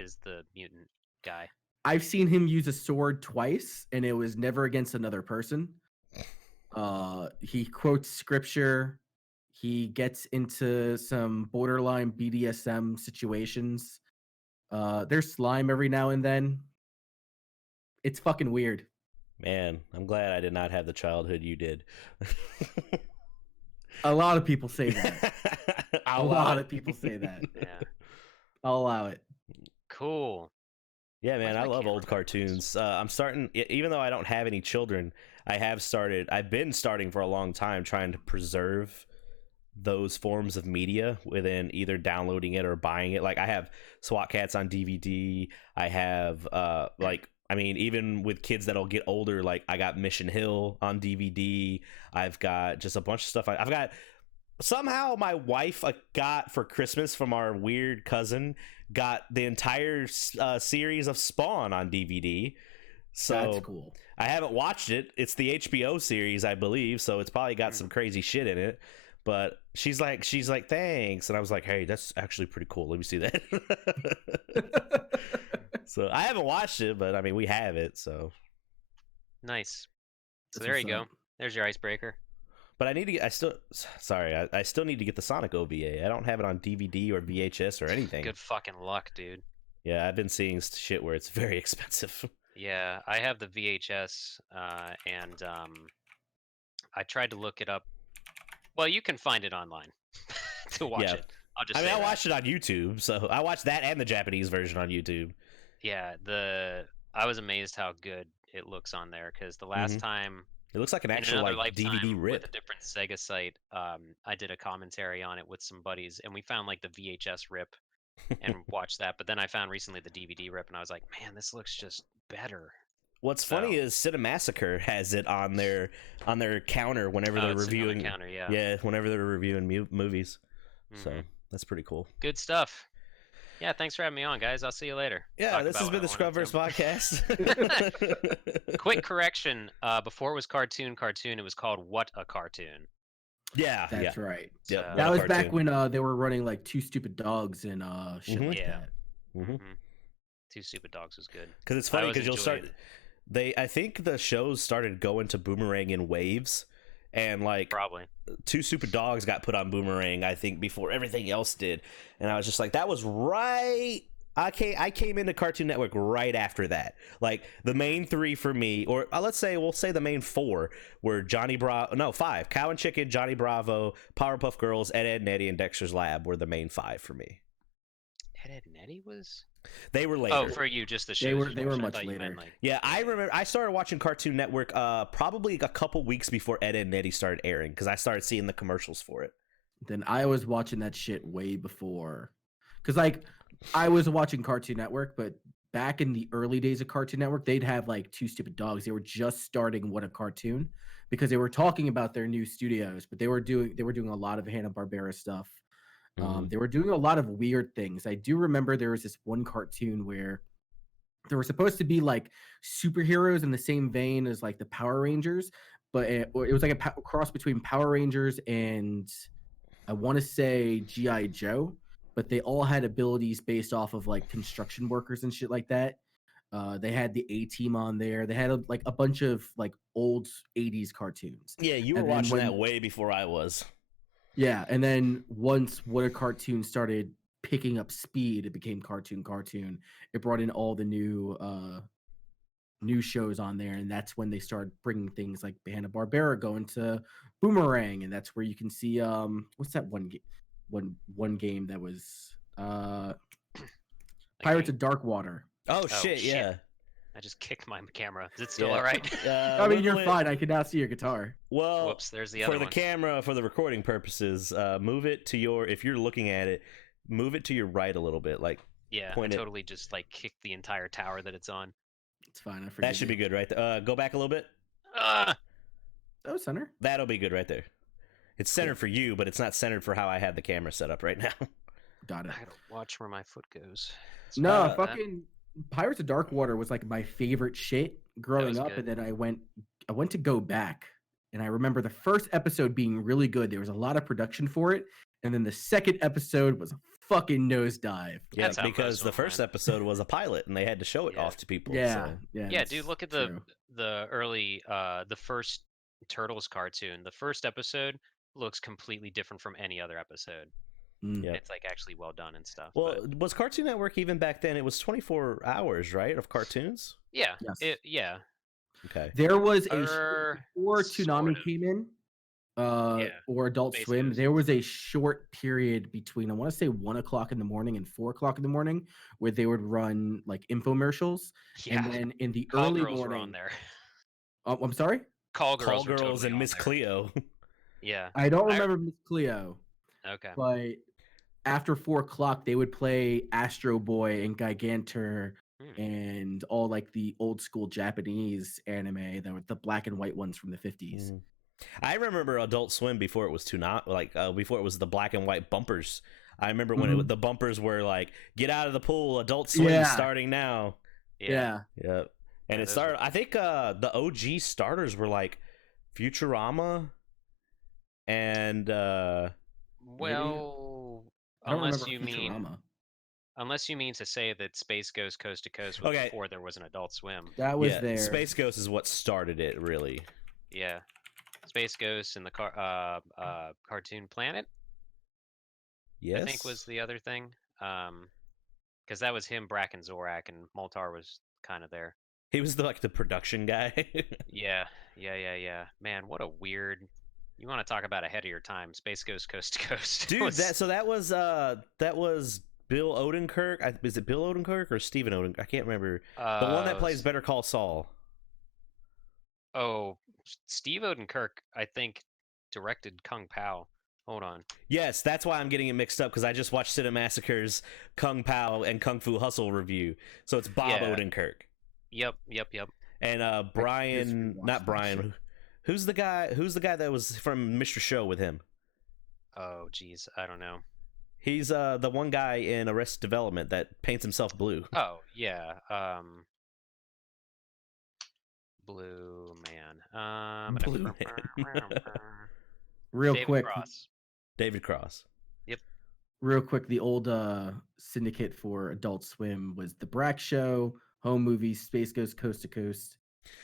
is the mutant guy? I've seen him use a sword twice, and it was never against another person. He quotes scripture. He gets into some borderline BDSM situations. There's slime every now and then. It's fucking weird. Man, I'm glad I did not have the childhood you did. A lot of people say that. A lot of people say that. Yeah. I'll allow it. Cool. Yeah, man, Where's I my love camera old backwards? cartoons. I'm starting, even though I don't have any children, I've been starting for a long time trying to preserve those forms of media within either downloading it or buying it. Like I have SWAT Cats on DVD. I have, even with kids that'll get older, like I got Mission Hill on DVD. I've got just a bunch of stuff. I've got, somehow my wife got for Christmas from our weird cousin, got the entire series of Spawn on DVD. So That's cool. I haven't watched it. It's the HBO series, I believe, so it's probably got some crazy shit in it. But she's like, thanks, and I was like, hey, that's actually pretty cool. Let me see that. So I haven't watched it, but I mean, we have it. So Nice. So That's there you what's go. up. There's your icebreaker. but I need to get. I still need to get the Sonic OVA. I don't have it on DVD or VHS or anything. Good fucking luck, dude. Yeah, I've been seeing shit where it's very expensive. Yeah, I have the VHS, and I tried to look it up. Well, you can find it online to watch Yeah. it. I'll just I mean, say I that. watched it on YouTube, so I watched that and the Japanese version on YouTube. Yeah, I was amazed how good it looks on there, because the last time It looks like an in actual another like DVD lifetime rip. with a different Sega site, I did a commentary on it with some buddies, and we found like the VHS rip and watched that. But then I found recently the DVD rip, and I was like, man, this looks just better. What's funny is Cinemassacre has it on their counter whenever they're it's sitting on the reviewing. counter, yeah. Whenever they're reviewing movies. So Mhm. that's pretty cool. Good stuff. Yeah, thanks for having me on, guys. I'll see you later. Yeah, Talk this about has been the what I wanted ScrubVerse to. podcast. Quick correction. Before it was cartoon, it was called What a Cartoon. Yeah, That's right. Yep, So- That was cartoon. back when they were running like Two Stupid Dogs and shit like Yeah. that. Mhm. Two Stupid Dogs was good. Because it's I funny always because you'll start. enjoyed- I think the shows started going to Boomerang in waves, and like Probably. Two Stupid Dogs got put on Boomerang, I think, before everything else did, and I was just like, that was right. I came into Cartoon Network right after that. Like the main three for me, or we'll say the main four were five: Cow and Chicken, Johnny Bravo, Powerpuff Girls, Ed, Edd n Eddy, and Dexter's Lab were the main five for me. Ed, Edd n Eddy was. They were later. Oh, for you, just the shows. They were I much thought you meant, later. like- Yeah, I remember I started watching Cartoon Network probably a couple weeks before Ed, Edd n Eddy started airing, because I started seeing the commercials for it. Then I was watching that shit way before. Because, like, I was watching Cartoon Network, but back in the early days of Cartoon Network, they'd have, like, Two Stupid Dogs. They were just starting What a Cartoon, because they were talking about their new studios, but they were doing a lot of Hanna-Barbera stuff. They were doing a lot of weird things. I do remember there was this one cartoon where there were supposed to be, like, superheroes in the same vein as, like, the Power Rangers, but it was like a cross between Power Rangers and I want to say G.I. Joe, but they all had abilities based off of like construction workers and shit like that. They had the A-Team on there. They had a bunch of like old 80s cartoons. Yeah, you were And then watching that way before I was. Yeah, and then once What a Cartoon started picking up speed, it became Cartoon. It brought in all the new shows on there, and that's when they started bringing things like Hanna-Barbera going to Boomerang, and that's where you can see what's that one game that was Pirates of Dark Water. Oh shit, yeah. I just kicked my camera. Is it still all right? I mean, you're fine. I can now see your guitar. Well, Whoops, there's the other for the one. camera, for the recording purposes, move it to your. If you're looking at it, move it to your right a little bit, like. Yeah, I totally just like kicked the entire tower that it's on. It's fine. I forget. That should be good right there. Go back a little bit. Ah! Oh, center. That'll be good right there. It's centered for you, but it's not centered for how I have the camera set up right now. Got it. I gotta watch where my foot goes. No, fucking Pirates of Dark Water was like my favorite shit growing up, good. and then I went to go back, and I remember the first episode being really good. There was a lot of production for it, and then the second episode was fucking nosedive. Yeah, That's how because most the of them first went. episode was a pilot, and they had to show it Yeah. off to people. Yeah, So. yeah, Yeah, that's dude, look at true. the early the first Turtles cartoon. The first episode looks completely different from any other episode. Mm. Yep. It's like actually well done and stuff. Well, But was Cartoon Network even back then? It was 24 hours, right, of cartoons? yeah, Yes. yeah. Okay. There was before Sort Toonami of. came in, Yeah. or Adult Space Swim. Ghost. There was a short period between, I want to say 1 o'clock in the morning and 4 o'clock in the morning, where they would run like infomercials, Yeah. and then in the Call early Girls were on morning. there. I'm sorry, Call Call Girls were Girls totally and on Miss there. Cleo. Yeah. I don't remember Miss Cleo, Okay. but after 4 o'clock they would play Astro Boy and Gigantor and all like the old school Japanese anime that were the black and white ones from the 50s. I remember Adult Swim before it was before it was the black and white bumpers. I remember when the bumpers were like, "Get out of the pool, Adult Swim starting now." Yeah. Yep. And it started. I think the OG starters were like Futurama, and Well, I don't unless remember you mean Futurama. unless you mean to say that Space Ghost Coast to Coast was before there was an Adult Swim. That was there. Space Ghost is what started it, really. Yeah. Space Ghost and the Cartoon Planet. Yes. I think was the other thing. Because that was him, Brack and Zorak, and Moltar was kind of there. He was the production guy. Yeah. Man, what a weird. You want to talk about ahead of your time? Space Ghost Coast to Coast. Dude, that was Bill Odenkirk. Is it Bill Odenkirk or Steven Odenkirk? I can't remember. The one that plays Better Call Saul. Oh, Steve Odenkirk, I think, directed Kung Pao. Hold on. Yes, that's why I'm getting it mixed up, because I just watched Cinemassacre's Kung Pao and Kung Fu Hustle review. So it's Bob Odenkirk. Yep. And Brian, not Brian. Who's the guy that was from Mr. Show with him? Oh, geez, I don't know. He's the one guy in Arrested Development that paints himself blue. Oh, yeah. Blue Man. Blue Man. Real David quick. Cross. David Cross. Yep. Real quick, the old syndicate for Adult Swim was The Brack Show, Home Movies, Space Ghost Coast to Coast,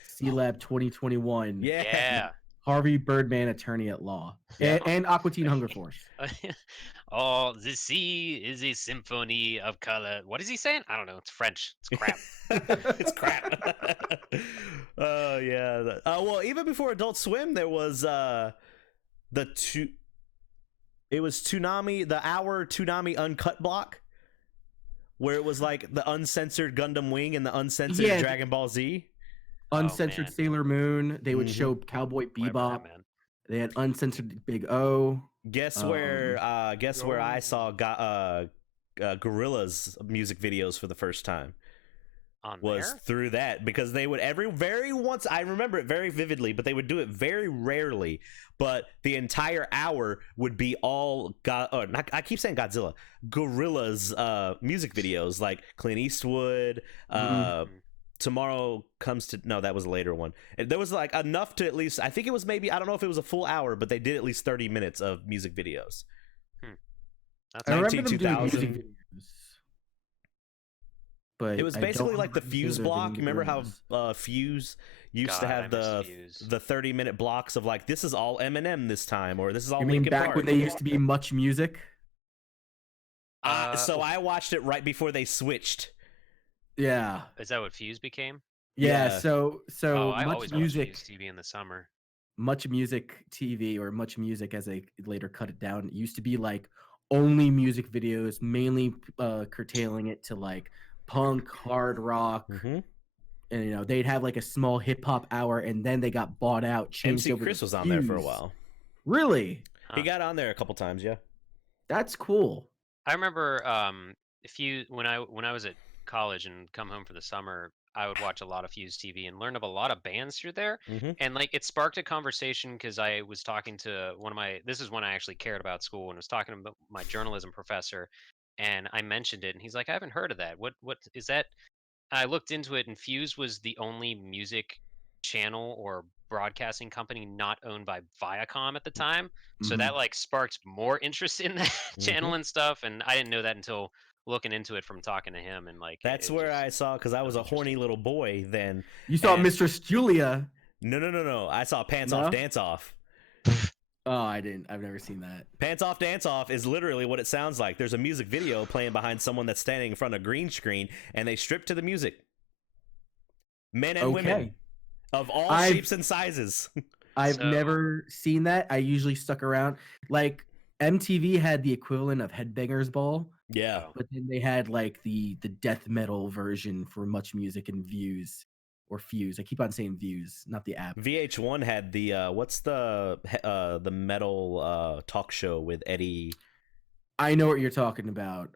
C-Lab 2021. Yeah. Harvey Birdman, Attorney at Law, and Aqua Teen Hunger Force. Oh, the sea is a symphony of color. What is he saying? I don't know. It's French. It's crap. It's crap. Oh yeah. Well, even before Adult Swim, there was It was Toonami, the hour Toonami uncut block, where it was like the uncensored Gundam Wing and the uncensored Dragon Ball Z. Uncensored Sailor Moon. They would show Cowboy Bebop. They had uncensored Big O. Guess where I saw Gorilla's music videos for the first time? Was through that, because they would I remember it very vividly, but they would do it very rarely. But the entire hour would be all I keep saying Godzilla, Gorilla's music videos, like Clint Eastwood, Tomorrow Comes to that was a later one. And there was like enough to at least, I think it was maybe, I don't know if it was a full hour, but they did at least 30 minutes of music videos. I remember them doing music videos. But it was basically like the Fuse block. You remember how Fuse used to have the 30-minute blocks of like, this is all Eminem this time, or this is all Linkin Park. Back when they used to be Much Music? So I watched it right before they switched. Yeah. Is that what Fuse became? Yeah. So I Much always Music watched Fuse TV in the summer. Much Music TV, or Much Music as they later cut it down, it used to be like only music videos, mainly curtailing it to like punk, hard rock, and they'd have like a small hip hop hour, and then they got bought out. MC Chris was on there for a while. Really? He got on there a couple times. Yeah, that's cool. I remember when I was at college and come home for the summer, I would watch a lot of Fuse TV and learn of a lot of bands through there. And like it sparked a conversation, because I was talking to this is when I actually cared about school, and was talking to my journalism professor, and I mentioned it, and he's like, I haven't heard of that. What is that? I looked into it, and Fuse was the only music channel or broadcasting company not owned by Viacom at the time. So Mhm. that like sparked more interest in that channel Mhm. and stuff. And I didn't know that until looking into it from talking to him. And like That's it where just I saw, because I it was was a horny interesting. little boy then. You saw And Mistress Julia. no. I saw Pants Off, No? Dance Off. Oh, I didn't. I've never seen that. Pants Off, Dance Off is literally what it sounds like. There's a music video playing behind someone that's standing in front of a green screen, and they strip to the music. Men and women Okay. of all I've shapes and sizes. I've So never seen that. I usually stuck around. Like MTV had the equivalent of Headbangers Ball, Yeah. oh, but then they had like the death metal version for Much Music and Views or Fuse. I keep on saying Views, not the app. VH1 had the what's the metal talk show with Eddie? I know what you're talking about.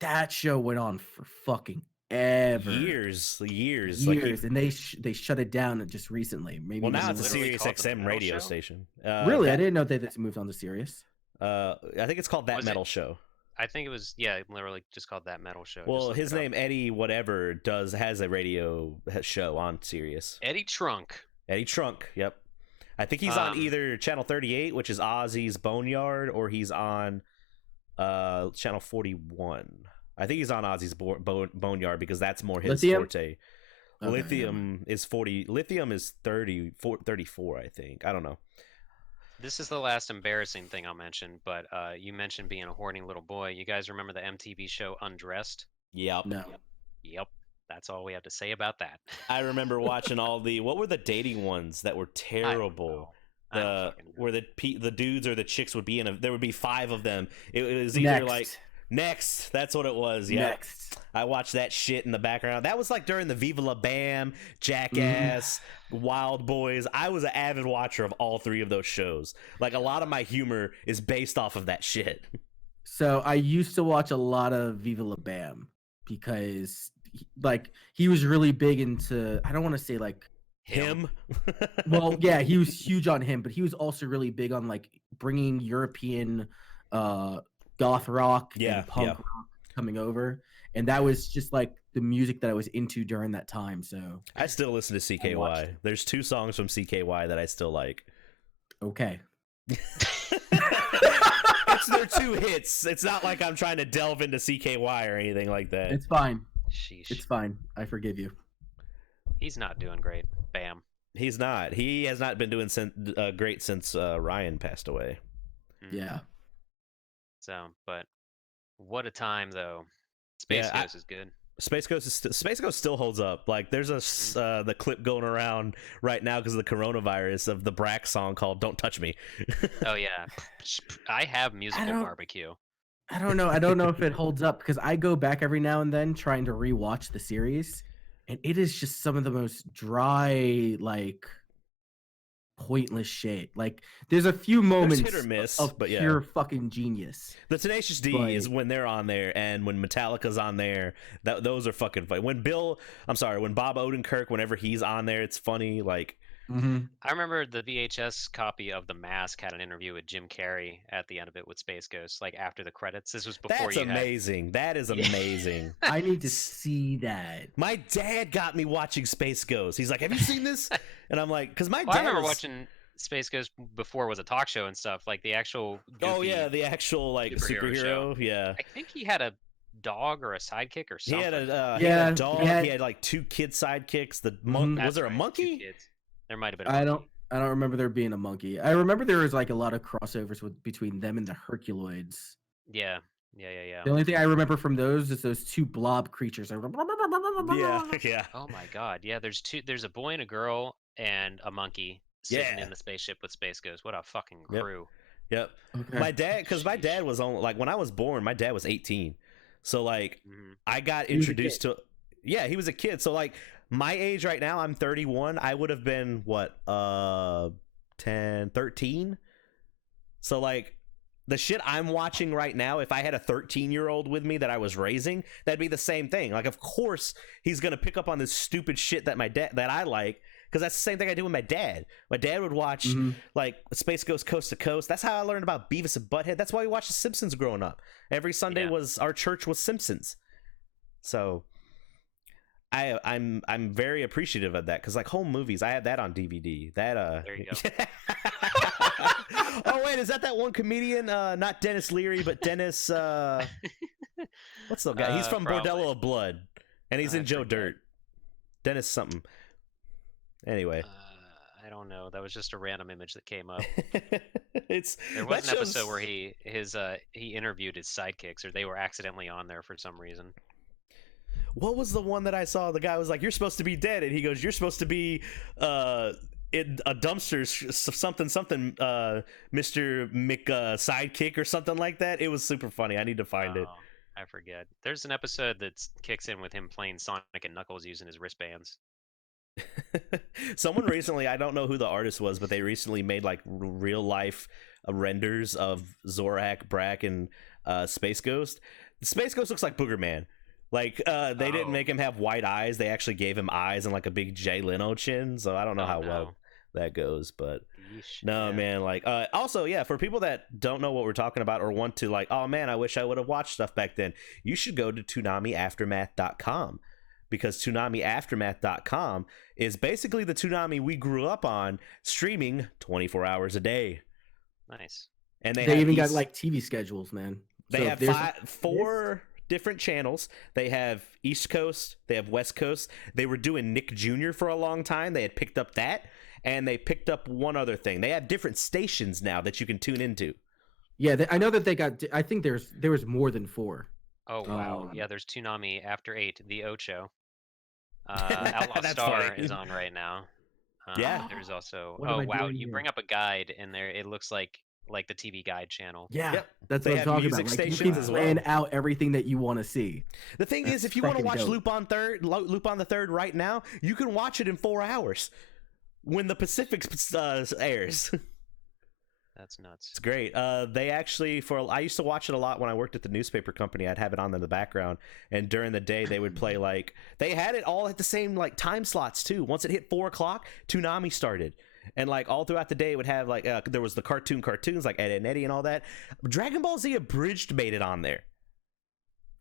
That show went on for fucking ever. Years. Years, and they shut it down just recently. Maybe Well, Was now it it's a literally Sirius called The XM Metal radio Show? station. really, I that, didn't know that moved on to Sirius. I think it's called That Was Metal it? Show. I think it was literally just called That Metal Show. Just Well, look his it up. name Eddie whatever has a radio show on Sirius. Eddie Trunk. Eddie Trunk. Yep. I think he's on Um, either channel 38, which is Ozzy's Boneyard, or he's on channel 41. I think he's on Ozzy's Boneyard because that's more his Lithium? forte. Okay, Lithium is 40. Lithium is 34, I think. I don't know. This is the last embarrassing thing I'll mention, but you mentioned being a horny little boy. You guys remember the MTV show Undressed? Yep. No. Yep. That's all we have to say about that. I remember watching all the what were the dating ones that were terrible. I don't fucking know. Where the dudes or the chicks would be there would be 5 of them. It was either like Next, that's what it was. Yeah, Next. I watched that shit in the background. That was like during the Viva La Bam, Jackass, Wild Boys. I was an avid watcher of all 3 of those shows. Like a lot of my humor is based off of that shit. So I used to watch a lot of Viva La Bam because he was really big into, I don't want to say like Him. well, yeah, he was huge on him, but he was also really big on like bringing European goth rock and punk rock coming over, and that was just like the music that I was into during that time. So I still listen to CKY. There's 2 songs from CKY that I still like. Okay. It's their 2 hits. It's not like I'm trying to delve into CKY or anything like that. It's fine. Sheesh. It's fine. I forgive you. He's not doing great. Bam. He's not. He has not been doing great since Ryan passed away. Yeah. So, but what a time though. Space Ghost is good. Space Ghost still holds up. Like there's the clip going around right now because of the coronavirus of the Brack song called "Don't Touch Me." Oh yeah, I have musical barbecue. I don't know. I don't know if it holds up because I go back every now and then trying to rewatch the series, and it is just some of the most dry, like pointless shit. Like there's a few moments hit or miss, of but pure fucking genius. The Tenacious D is when they're on there, and when Metallica's on there, those are fucking funny. When Bob Odenkirk, whenever he's on there, it's funny. Like I remember the VHS copy of The Mask had an interview with Jim Carrey at the end of it with Space Ghost, like after the credits. This was before that's amazing. That is amazing. I need to see that. My dad got me watching Space Ghost. He's like, "Have you seen this?" And I'm like, "Cause my dad." I remember watching Space Ghost before it was a talk show and stuff, like the actual. The actual like superhero. Yeah. I think he had a dog or a sidekick or something. He had a dog. He had like 2 kid sidekicks. The was there a monkey? There might have been. I don't remember there being a monkey. I remember there was like a lot of crossovers between them and the Herculoids. Yeah. The only thing I remember from those is those 2 blob creatures. Yeah. Oh my god. Yeah, there's a boy and a girl and a monkey sitting in the spaceship with Space Ghost. What a fucking crew. Yep. Okay. My dad was on, like when I was born, my dad was 18. So like I got introduced to he was a kid. So like my age right now, I'm 31. I would have been what 10, 13. So like the shit I'm watching right now, if I had a 13-year-old with me that I was raising, that'd be the same thing. Like of course he's going to pick up on this stupid shit that that I like, because that's the same thing I do with my dad. My dad would watch like Space Ghost Coast to Coast. That's how I learned about Beavis and Butthead. That's why we watched The Simpsons growing up. Every Sunday our church was Simpsons. So I'm very appreciative of that because like home movies, I have that on DVD. That There you go. Oh wait, is that one comedian? Not Dennis Leary, but Dennis. What's the guy? He's from Probably. Bordello of Blood, and he's in Joe Dirt. Dennis something. Anyway. I don't know. That was just a random image that came up. There was an episode where he interviewed his sidekicks, or they were accidentally on there for some reason. What was the one that I saw? The guy was like, "You're supposed to be dead," and he goes, "You're supposed to be in a dumpster, something, Mr. Mick sidekick or something like that." It was super funny. I need to find it. I forget. There's an episode that kicks in with him playing Sonic and Knuckles using his wristbands. Someone recently, I don't know who the artist was, but they recently made like real life renders of Zorak, Brak, and Space Ghost. The Space Ghost looks like Booger Man. Like they didn't make him have white eyes; they actually gave him eyes and like a big Jay Leno chin. So I don't know how well that goes, but man. Like also, yeah, for people that don't know what we're talking about or want to like, oh man, I wish I would have watched stuff back then. You should go to ToonamiAftermath.com. Because ToonamiAftermath.com is basically the Toonami we grew up on, streaming 24 hours a day. Nice. And they even got like TV schedules, man. They have four different channels. They have East Coast, they have West Coast. They were doing Nick Jr. for a long time. They had picked up that, and they picked up one other thing. They have different stations now that you can tune into. Yeah, I know that they got. I think there was more than 4. Oh wow! Yeah, there's Toonami After 8, the Ocho. Outlaw Star funny. Is on right now. Yeah. There's also. Oh wow! You bring up a guide, and there it looks like the TV Guide channel. Yeah, yep. That's what I'm talking about. Like, you can plan out everything that you want to see. The thing is, if you want to watch Loop on the Third right now, you can watch it in 4 hours when the Pacific airs. That's nuts. It's great. They actually, I used to watch it a lot when I worked at the newspaper company. I'd have it on in the background, and during the day they would play like they had it all at the same like time slots too. Once it hit 4 o'clock, Toonami started, and like all throughout the day it would have like there was the cartoons like Ed and Eddie and all that. Dragon Ball Z Abridged made it on there.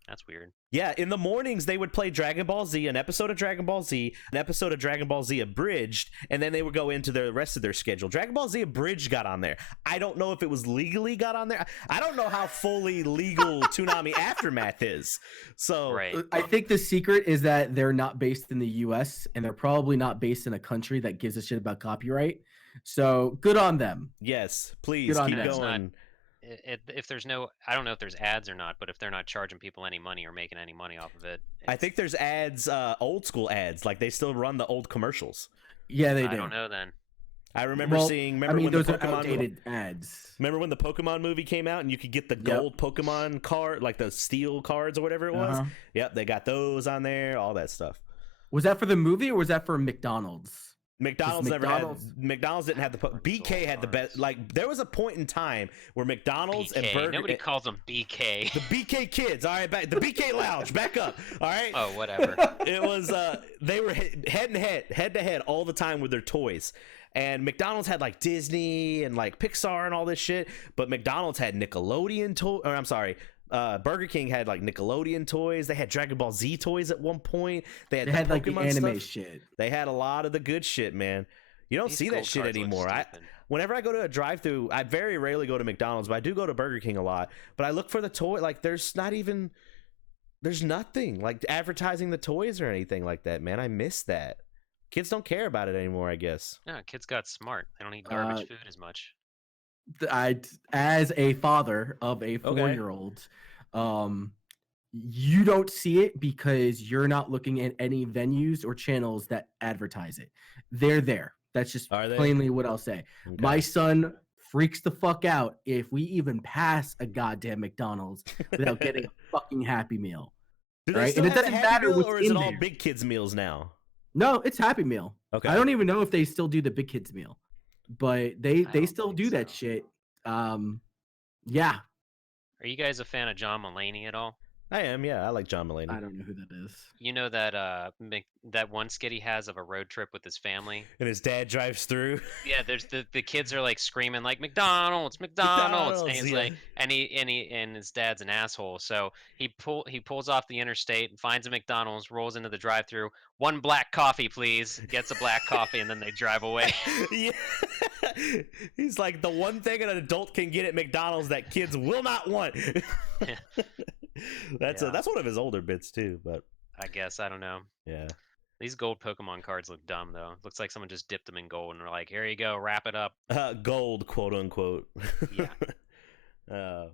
That's weird. Yeah, in the mornings they would play Dragon Ball Z, an episode of Dragon Ball Z, an episode of Dragon Ball Z Abridged, and then they would go into the rest of their schedule. Dragon Ball Z Abridged got on there. I don't know if it was legally got on there. I don't know how fully legal Toonami Aftermath is. So right. I think the secret is that they're not based in the US, and they're probably not based in a country that gives a shit about copyright. So good on them. Yes, please keep going. If there's no, I don't know if there's ads or not, but if they're not charging people any money or making any money off of it, I think there's ads, old school ads, like they still run the old commercials. Yeah, they do. I don't know then. I remember seeing. When those the are outdated ads. Remember when the Pokemon movie came out and you could get the gold Pokemon card, like the steel cards or whatever it was? Yep, they got those on there, all that stuff. Was that for the movie or was that for McDonald's? McDonald's didn't have the BK had the best. Like there was a point in time where McDonald's BK. and Burger nobody calls them BK. The BK kids, all right, the BK Lounge, back up, all right. Oh, whatever. It was they were head to head all the time with their toys. And McDonald's had like Disney and like Pixar and all this shit, but McDonald's had Nickelodeon Burger King had like Nickelodeon toys. They had Dragon Ball Z toys at one point. They had like Pokemon the anime stuff. shit. They had a lot of the good shit, man. You don't see that shit anymore. Whenever I go to a drive-thru, I very rarely go to McDonald's, but I do go to Burger King a lot. But I look for the toy. Like there's nothing like advertising the toys or anything like that, man. I miss that. Kids don't care about it anymore, I guess. Yeah, kids got smart. They don't eat garbage food as much. As a father of a 4-year-old, you don't see it because you're not looking at any venues or channels that advertise it. They're there. That's just plainly what I'll say. Okay. My son freaks the fuck out if we even pass a goddamn McDonald's without getting a fucking Happy Meal. Right? And it doesn't matter what's or is it all Big Kids meals now? No, it's Happy Meal. Okay. I don't even know if they still do the Big Kids meal, but they still do that shit. Yeah. Are you guys a fan of John Mulaney at all? I am, yeah. I like John Mulaney. I don't know who that is. You know that that one skit he has of a road trip with his family? And his dad drives through. Yeah, there's the kids are like screaming like McDonald's, McDonald's, and McDonald's, he's yeah. like, and his dad's an asshole. So he pulls off the interstate and finds a McDonald's, rolls into the drive-through. One black coffee, please. Gets a black coffee, and then they drive away. Yeah. He's like, the one thing an adult can get at McDonald's that kids will not want. That's one of his older bits too, but I guess I don't know. yeah. These gold Pokemon cards look dumb though. Looks like someone just dipped them in gold and were like, "Here you go, wrap it up." Gold, quote unquote. Yeah.